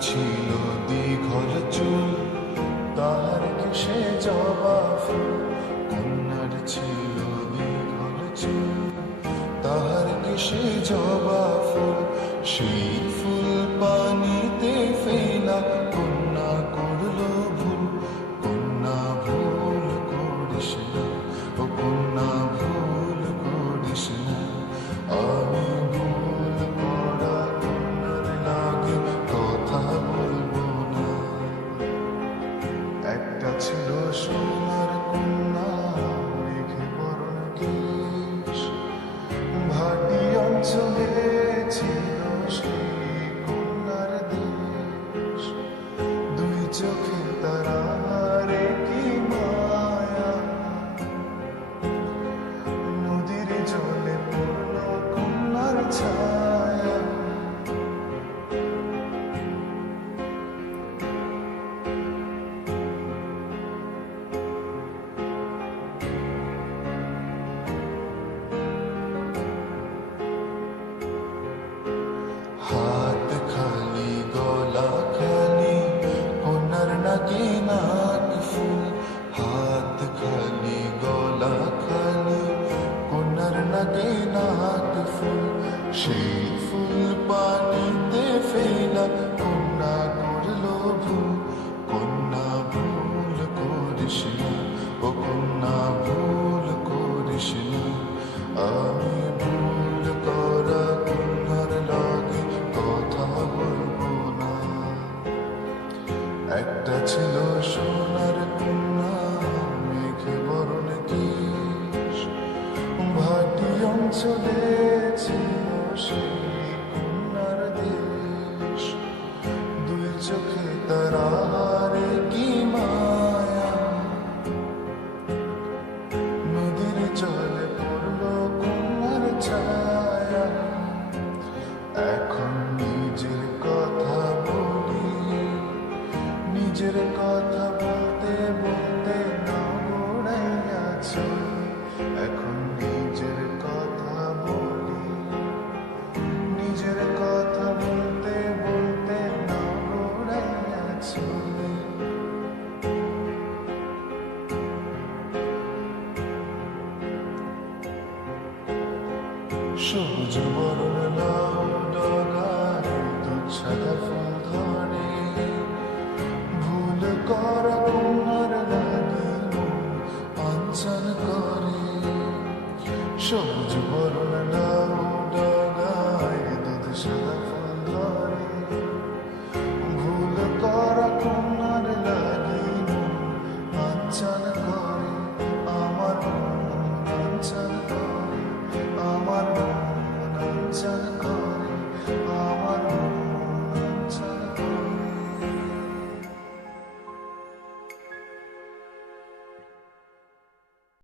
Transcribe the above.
ছিল দীঘল চুল, তার কিসে জবা ফুল। কন্যার ছিল দীঘল চুল, তাহার কিসে জবা ফুল। সেই ফুল পানিতে ফেলা, কন্যা করল ভুল। কন্যা ভুল করিস না, ও কন্যা ভুল করিস না। আমি ভুল করা কন্যার লাগে কথা বলবো না। একটা ছিল সোনার কন্যা, মেঘে বরণ কেশ। ভাটি অঞ্চলে ছিল সেই কন্যার দেশ। দুই চোখে তারারে কি মায়া, নদীর জলে পড়ল কন্যার ছায়া। হাত খালি গলা খালি, কন্যার নাকে নাক ফুল। হাত খালি গলা খালি, কন্যার নাকে নাক ফুল। সেই ফুল পানিতে ফেলা, কন্যা করল ভুল। কন্যা ভুল করিস না, ও কন্যা ভুল করিস না। আমি ভুল করা কন্যার লাগে কথা বলবো না। একটা ছিল সোনার কন্যা, মেঘে বরণ কেশ। ভাটি অঞ্চলে ছিল সেই কন্যার দেশ। দুই চোখে তারারে কি মায়া, নদীর জলে পড়ল কন্যার ছায়া। এখন নিজের কথা বলি, নিজের কথা বলতে বলতে না গোড়াইয়া চলি। এখন নিজের কথা বলি, নিজের কথা বলতে বলতে না গোড়াইয়া চলি। সবুজ বরণ লাউ ডগায় দুধ সাদা ফুল ধরে। ভুল করা কন্যার লাগি মন অঞ্চল করে। সবুজ বরণ লাউ ডগায় দুধ সাদা